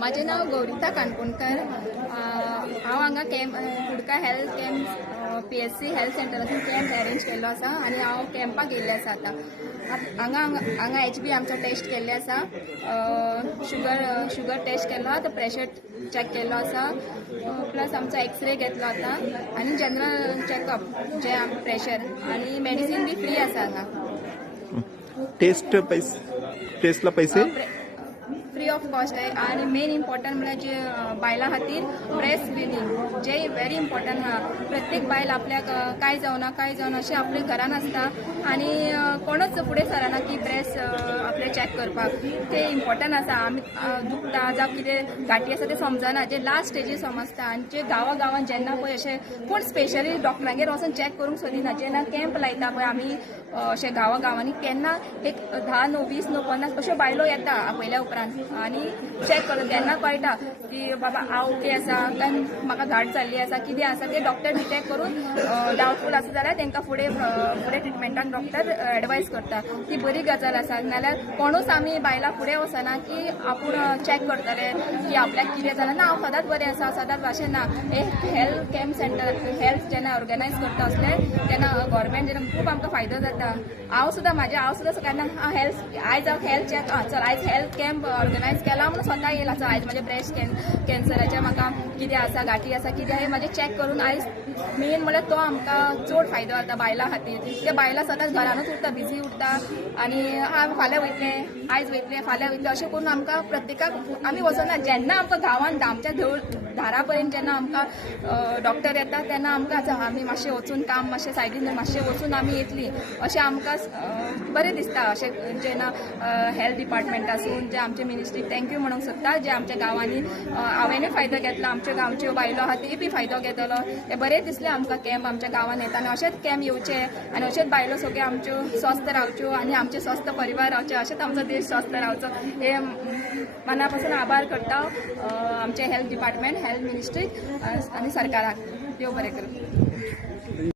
माझे नाव गौरिता काणकोणकर. हांव हांगा कॅम्प कुडका हेल्थ कॅम्प PSC हेल्थ सेंटरांतून कॅम्प अरेंज केल्लो आसा आनी हांव कॅम्पाक गेल्लें आसा आतां. हांगा HB आमचो टेस्ट केल्ले आसा, शुगर टेस्ट केल्लो आतां, प्रेशर चॅक केल्लो आसा, प्लस आमचो एक्सरे घेतलो आतां आनी जनरल चॅकअप जे प्रेशर आनी मेडिसीन बी फ्री आसा हांगा. टेस्टला पैसे फ्री ऑफ कॉस्ट आहे. आणि मेन इम्पॉर्टंट म्हणजे जे बायलां खातीर ब्रेस्ट स्क्रीनिंग जे व्हेरी इम्पॉर्टंट आहा. प्रत्येक बायल आपल्याक काय जावना अशें आपल्या घरान आसता आनी कोणूच फुडें सरना की ब्रेस्ट आपले चॅक करपाक. ते इम्पॉर्टंट आसा. आमी दुखता जावं कितें घाटी आसा ते समजना, जे लास्ट स्टेजीर समजता. आनी जे गांवां जेन्ना पळय अशें कोण स्पेशली डॉक्टरांगेर वचून चॅक करूंक सोदिना, जेन्ना कॅम्प लायता पळय आमी अशें गांवांनी, केन्ना एक 10 न्हू 20 न्हू 50 अश्यो बायलो येता आपयल्या उपरांत आनी चॅक करता. तेन्ना कळटा की बाबा हांव ओके आसा काय म्हाका घाट जाल्ली आसा, कितें आसा ते डॉक्टर डिटेक्ट करून डावटफूल आसा जाल्यार तांकां फुडें ट्रिटमेंटाक डॉक्टर एडवायस करता. ती बरी गजाल आसा. नाल्यार कोणूच आमी बायलां फुडें वचना की आपूण चॅक करतले की आपल्याक कितें जालां. ना, हांव सदांच बरें आसा, सदांच अशें ना. एक हेल्थ कॅम्प सेंटर हेल्थ जेन्ना ऑर्गनायज करता असले तेन्ना गव्हर्मेंट जेन्ना खूब आमकां फायदो जाता. हांव सुद्दां केन्ना हेल्थ आयज हांव हेल्थ चॅक चल आयज हेल्थ कॅम्प ऑर्गनायज केला म्हणून स्वता येयला. चल आयज म्हाजे ब्रेस्ट कॅन्सराचें म्हाका कितें आसा, घाटी आसा, कितें आसा म्हाजें चॅक करून आयज मेन म्हणल्यार तो आमकां चड फायदो जाता बायलां खातीर. ते बायलां सदांच घरानूच उरता, बिजी उरता आनी फाल्यां वयतलें, आयज वयतलें, फाल्यां वयतलें अशें करून आमकां प्रत्येकाक आमी वचना. जेन्ना आमकां गांवांत आमच्या दारा पर्यंत जेन्ना आमकां डॉक्टर येता तेन्ना आमकां आमी मातशें वचून काम मातशें सायडीन मातशें वचून आमी येतलीं अशें आमकां बरें दिसता. अशें जेन्ना हेल्थ डिपार्टमेंटासून जे आमचे मिनिस्ट्रीक थँक्यू म्हणूंक सोदता, जे आमच्या गांवांनी हांवेनूय फायदो घेतला, आमच्या गांवच्यो बायलो आहा ती बी फायदो घेतलो. हें बरें दिसलें आमकां कॅम्प आमच्या गांवांत येताना. अशेंच कॅम्प येवचे आनी अशेंच बायलो सगळ्यो आमच्यो स्वस्थ रावच्यो आनी आमचे स्वस्थ परिवार रावचे, अशेंच आमचो देश स्वस्थ रावचो हे मना पासून आभार करता आमचे हेल्थ डिपार्टमेंट, हेल्थ मिनिस्ट्रीक आनी सरकाराक. देव बरें करूं.